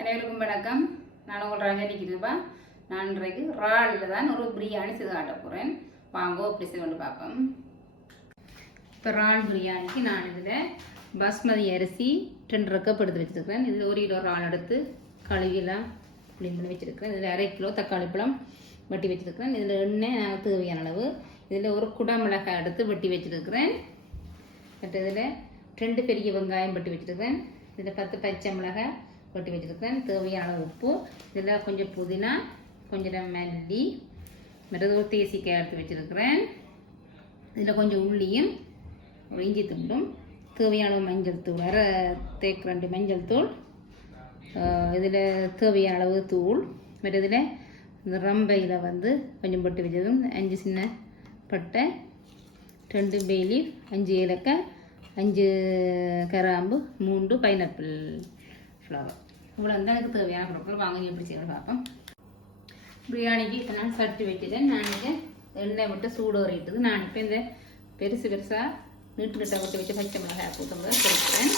அனைவருக்கும் வணக்கம். நான் உங்கள் ராஜாடிக்கிறப்பா. நான் இன்றைக்கு இறாலில் தான் ஒரு பிரியாணி செய்து காட்ட போகிறேன். வாங்கோ அப்படி செய்து பார்ப்போம். இப்போ இறால் பிரியாணிக்கு நான் இதில் பாஸ்மதி அரிசி 2 கப் எடுத்து வச்சுருக்கிறேன். இதில் 1 கிலோ இறால் எடுத்து கழுவிலாம் க்ளீன் பண்ணி வச்சுருக்கிறேன். இதில் 1/2 கிலோ தக்காளி பழம் வெட்டி வச்சுருக்கிறேன். இதில் எண்ணெய் தேவையான அளவு. இதில் ஒரு குடமிளகாய் எடுத்து வெட்டி வச்சுருக்கிறேன். மற்ற இதில் 2 பெரிய வெங்காயம் வெட்டி வச்சுருக்கிறேன். இதில் 10 பச்சை மிளகாய் வெட்டி வச்சுருக்கிறேன். தேவையான உப்பு, இதில் கொஞ்சம் புதினா, கொஞ்சம் மல்லி, மற்றது ஒரு தேசிக்காய் எடுத்து வச்சுருக்கிறேன். இதில் கொஞ்சம் உள்ளியும் ஒரு இஞ்சி துண்டும், தேவையான மஞ்சள் தூள், அரை தேக்கு மஞ்சள் தூள், இதில் தேவையான அளவு தூள், மற்ற இதில் இந்த ரம்பையில் கொஞ்சம் போட்டு வச்சதும் 5 சின்ன பட்டை, 2 பே லீஃப், 5 ஏலக்காய், 5 கிராம்பு, 3 பைனாப்பிள் ஃப்ளவர். இவ்வளோ வந்து எனக்கு தேவையான பொருட்கள். வாங்க எப்படி செய்யணும் பார்ப்போம். பிரியாணிக்கு இப்போ நான் சட்டி வச்சுட்டேன். நான் இங்கே எண்ணெய் விட்டு சூடு வரையிட்டது. நான் இப்போ இந்த பெருசாக நீட்டு நீட்டாக விட்டு வச்சு பச்சை மிளகாய் போட்டு சேர்க்கிறேன்.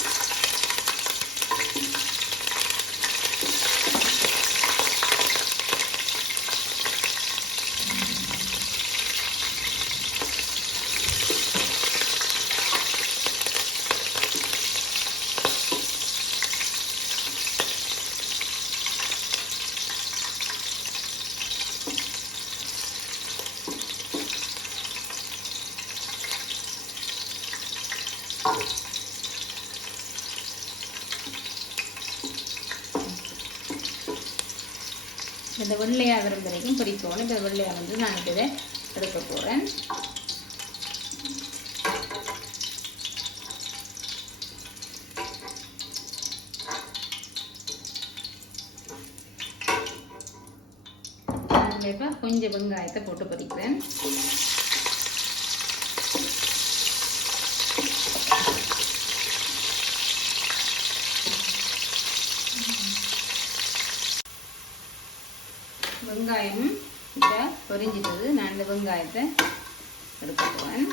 இந்த வெள்ளையாக வரும் வரைக்கும் பொரிக்கணும். இப்போ வெள்ளையாக நான் இதை எடுக்க போகிறேன். இப்போ கொஞ்சம் வெங்காயத்தை போட்டு பொரிக்கிறேன். வெங்காயம் இப்போ பொரிஞ்சிட்டது. நான் இந்த வெங்காயத்தை எடுக்க போவேன்.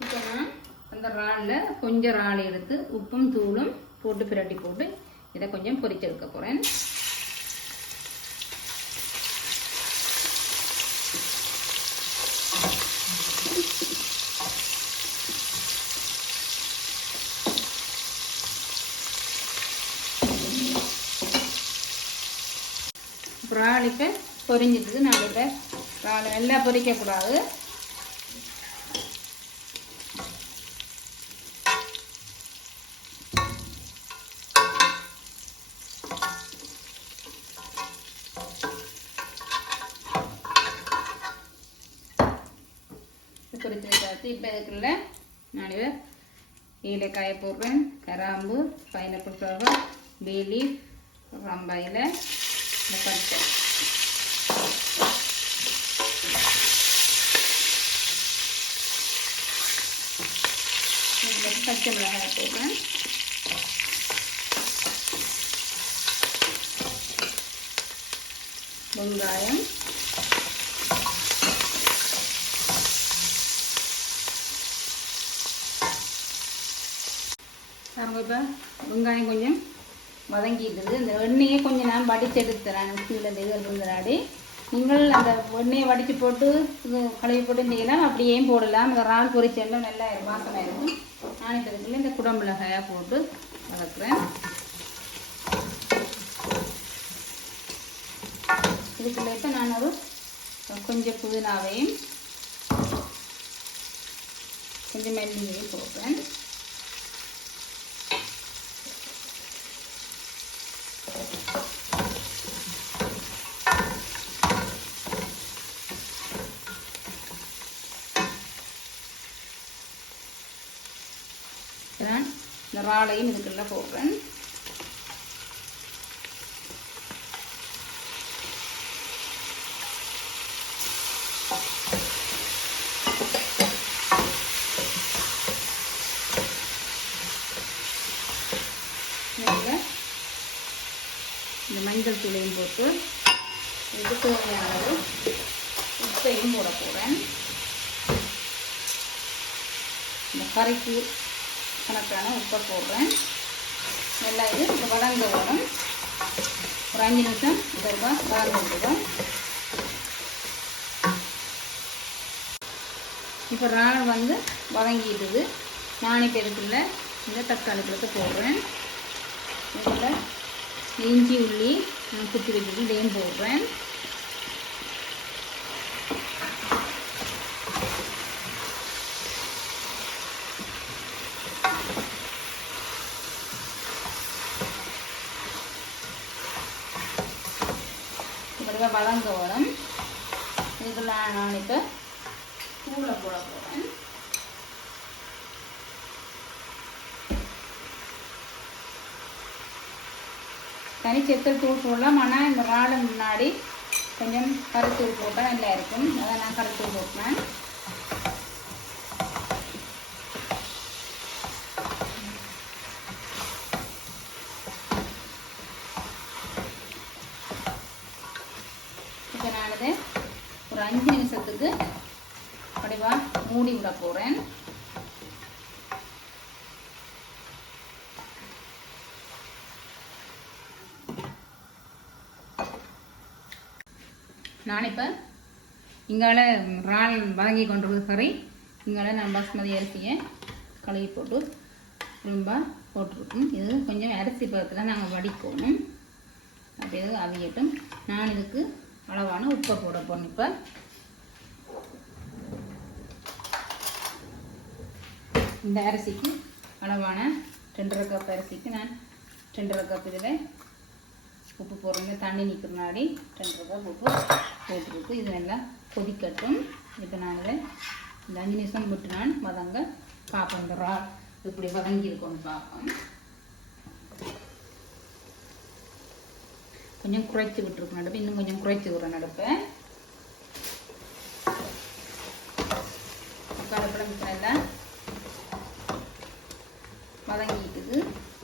இப்போ நான் அந்த இறாலில் கொஞ்சம் இறால் எடுத்து உப்பும் தூளும் போட்டு பிரட்டி போட்டு இதை கொஞ்சம் பொரிச்செடுக்க போகிறேன். இறால் இப்போ பொரிஞ்சிட்டு நான் இப்போ இறால் எல்லாம் பொரிக்கக்கூடாது. பொரிச்சு வச்சாச்சு. இப்போ இதுக்குள்ள நான் ஏலக்காயை போடுறேன், கிராம்பு, பைனாப்பிள் ஃப்ளவர், பே லீஃப், ரம்பாயில் இந்த பச்சை, பச்சை மிளகாய் போடுறேன். வெங்காயம், இப்போ வெங்காயம் கொஞ்சம் வதங்கிட்டு இந்த எண்ணெயை கொஞ்சம் நான் வடித்து எடுத்துறேன். கீழே இந்த இது இருந்தனாடி நீங்கள் அந்த எண்ணெயை வடித்து போட்டு கழுவி போட்டு செய்யலாம், அப்படியே போடலாம். இந்த இறால் பொரிச்செண்ணை நல்லா வாசமாக இருக்கும். நான் இப்போ இதுக்குள்ள இந்த குடமிளகாயாக போட்டு வதக்குறேன். இதுக்குள்ள இப்போ நான் ஒரு கொஞ்சம் புதினாவையும் கொஞ்சம் மல்லியையும் போடுறேன். நான் இந்த இறாலையும் இதுக்குள்ள போடுறேன். மஞ்சள் தூளையும் போட்டு இதுக்கு தேவையான அளவு உப்பையும் போட போகிறேன். இந்த கறிக்கு கணக்கான உப்பை போடுறேன். நல்லா இது இப்போ வதங்க வரும். ஒரு 5 நிமிஷம் இதற்காக வதங்க விடுவோம். இப்போ இறால் வந்து வதங்கிடுது. நான் இப்போ இதுக்குள்ள இந்த தக்காளி பழத்தை போடுறேன். இதில் இஞ்சி உள்ளி குத்தி வச்சுட்டு இதையும் போடுறேன். இப்போ வதங்க வரும். இதுக்குள்ள நான் இப்போ தூளை போட போகிறேன். தனி செத்தல் தூள் போடலாம். ஆனால் இந்த இறால் முன்னாடி கொஞ்சம் கருத்தூள் போட்டால் நல்லா இருக்கும். அதான் நான் கருத்தூள் போட்டேன். இப்போ நான் இதை ஒரு 5 நிமிஷத்துக்கு அப்படிவா மூடி விட போகிறேன். நான் இப்போ இங்கால இறால் வதங்கி கொண்டிருக்க கறி இங்கால நான் பாஸ்மதி அரிசியை கழுவி போட்டு ரொம்ப போட்டிருக்கோம். இது கொஞ்சம் அரிசி பதத்தில் நாங்கள் வடிக்கணும். அப்படியே அவியட்டும். நான் இதுக்கு அளவான உப்பை போட போகிறேன். இப்போ இந்த அரிசிக்கு அளவான 2½ கப் அரிசிக்கு நான் 2½ கப் இதில் உப்பு போடுறேங்க. தண்ணி நிற்கிற முன்னாடி 2½ கப் உப்பு போட்டுருக்கு. இது நல்லா கொதிக்கட்டும். இப்போ நான் இதை இந்த 5 நிமிஷம் விட்டு நான் வதங்க பார்ப்போம். இந்த இறால் இப்படி வதங்கியிருக்கோன்னு பார்ப்போம். கொஞ்சம் குறைச்சி விட்டுருக்கு நடுப்பு. இன்னும் கொஞ்சம் குறைச்சி விடுறேன் நடுப்பை. கலப்படம் நல்லா வதங்கிட்டுது.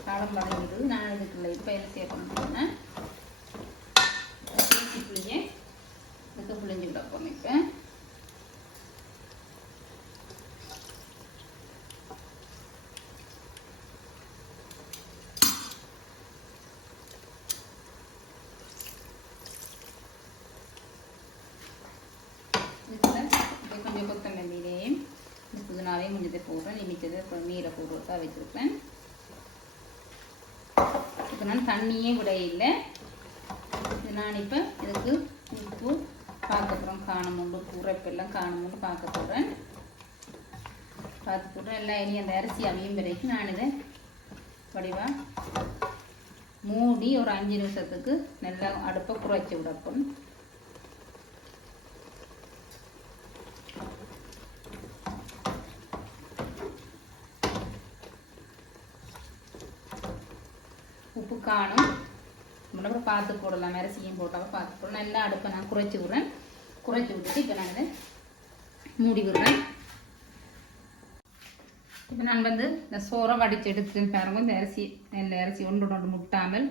காலம் வதங்கிடுது. நான் இதுக்குள்ள இப்போ என்ன செய்ய பண்ணுறேன்னா புளியை இதுக்கு புளிஞ்சு விட போகிறேன். இப்போ இதுக்கு கொஞ்சம் கொத்தமல்லியிலையும் புதினாவையும் கொஞ்சத்தை போடுறேன். நிமித்ததை நீரை போடுறதா வச்சுருப்பேன். இப்போ நான் தண்ணியே விட இல்லை. நான் இப்போ இதுக்கு உப்பு பார்க்க போகிறேன். காணமுண்டு உரைப்பெல்லாம் காணமுண்டு பார்க்க போகிறேன். பார்த்து போடுறேன். எல்லாம் இனி அந்த அரிசி அவியும் வரைக்கும் நான் இதை வடிவாக மூடி ஒரு 5 நிமிஷத்துக்கு நல்லா அடுப்பை குறைச்சி விடப்போம். உப்பு காணும் நம்ம பார்த்து போடலாம். அரிசியும் போட்டாலும் பார்த்து போடலாம். நல்லா அடுப்பை நான் குறைச்சி விட்றேன். குறைச்சி விட்டுட்டு இப்போ நான் இதை மூடி விடுறேன். இப்போ நான் வந்து இந்த சோறை வடித்து எடுத்துன்னு பாருங்க. இந்த அரிசி நெல் அரிசி ஒன்று முட்டாமல்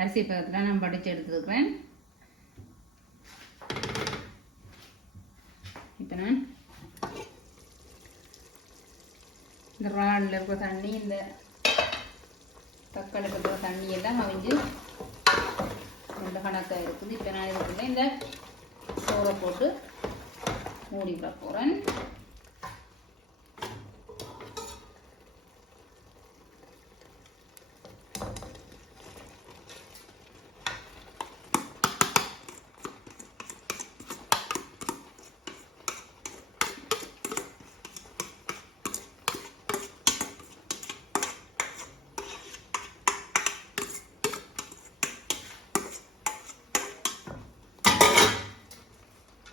அரிசி பக்கத்தில் நான் வடித்து எடுத்துக்கிறேன். இப்போ நான் இந்த இறாலில் இருக்கிற தண்ணி இந்த தக்காளி இருக்கிற தண்ணி எல்லாம் அவிஞ்சு ரெண்டு கணக்காக இருக்குது. இப்போ நான் இதுக்குள்ள இந்த சோறை போட்டு மூடி விட போகிறேன்.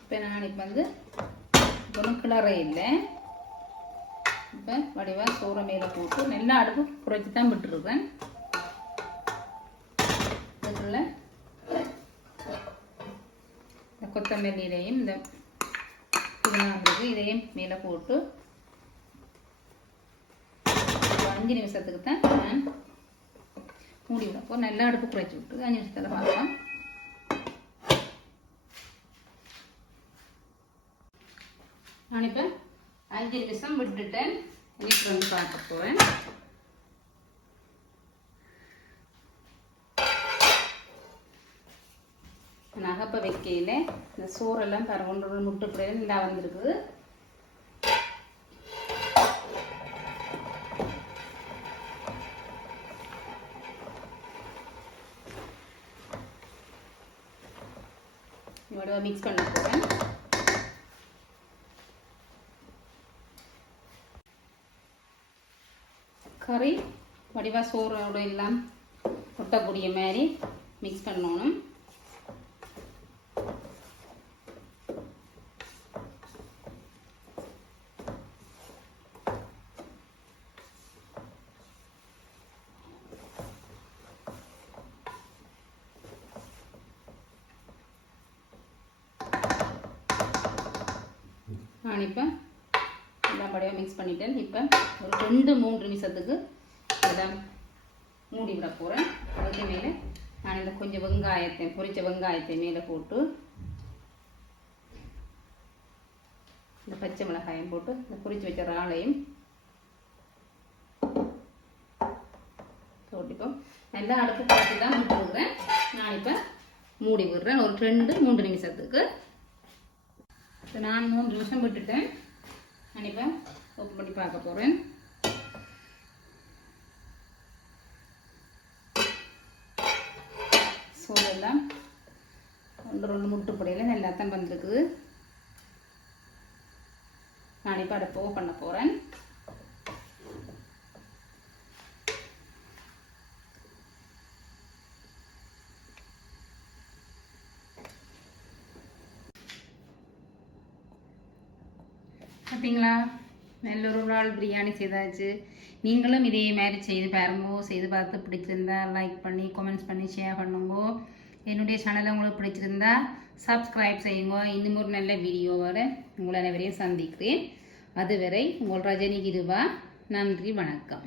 இப்போ நான் இப்போ வந்து ஒன்றும் கிளற இல்லை. இப்போ வடிவாக சோறை மேலே போட்டு நல்லா அடுப்பு குறைச்சி தான் விட்டுருக்கேன். இதுக்குள்ள இந்த கொத்தமல்லியிலையும் இந்த புதினாவுக்கு இதையும் மேலே போட்டு 5 நிமிஷத்துக்கு தான் நான் மூடி விடப்போ நல்லா அடுப்பு குறைச்சி விட்டு 5 நிமிஷத்தில் பார்க்கலாம். நான் இப்போ 5 நிமிஷம் விட்டுட்டேன். இப்போ வந்து பார்க்க போகிறேன். நகப்ப வைக்கையில் இந்த சோறெல்லாம் ஒன்று முட்டை பிள்ளைகள் நல்லா வந்திருக்குது. இவ்வளோ மிக்ஸ் பண்ண போகிறேன். கறி வடிவா சோறோட எல்லாம் ஒட்டக்கூடிய மாதிரி மிக்ஸ் பண்ணணும். நான் இப்போ எல்லாம் படியாக மிக்ஸ் பண்ணிட்டேன். இப்போ ஒரு 2-3 நிமிஷத்துக்கு எல்லாம் மூடி விட போகிறேன். அதுக்கு மேலே நான் இந்த கொஞ்சம் வெங்காயத்தை பொரித்த வெங்காயத்தை மேலே போட்டு இந்த பச்சை மிளகாயம் போட்டு இந்த பொரித்து வச்ச இறாலையும் போட்டுப்போம். நல்லா அடுப்பு பார்த்து தான் விட்டுருக்குறேன். நான் இப்போ மூடி விடுறேன் ஒரு 2-3 நிமிஷத்துக்கு. நான் 3 நிமிஷம் விட்டுட்டேன். நான் இப்போ ஓப்பன் பண்ணி பார்க்க போகிறேன். சோளெல்லாம் 1-2 முட்டுப்படையில் நல்லா தான் வந்துருக்குது. நான் இப்போ அடுப்பை ஓப்பன் பண்ண போகிறேன். பார்த்தீங்களா, நல்ல ஒரு நாள் பிரியாணி செய்தாச்சு. நீங்களும் இதே மாதிரி செய்து பாருங்க. செய்து பார்த்து பிடிச்சிருந்தா லைக் பண்ணி கமெண்ட்ஸ் பண்ணி ஷேர் பண்ணுங்க. என்னுடைய சேனலை உங்களுக்கு பிடிச்சிருந்தா சப்ஸ்கிரைப் செய்யுங்க. இன்னும் ஒரு நல்ல வீடியோவோட உங்களை அனைவரையும் சந்திக்கிறேன். அதுவரை உங்கள் ரஜினி கிருபா. நன்றி, வணக்கம்.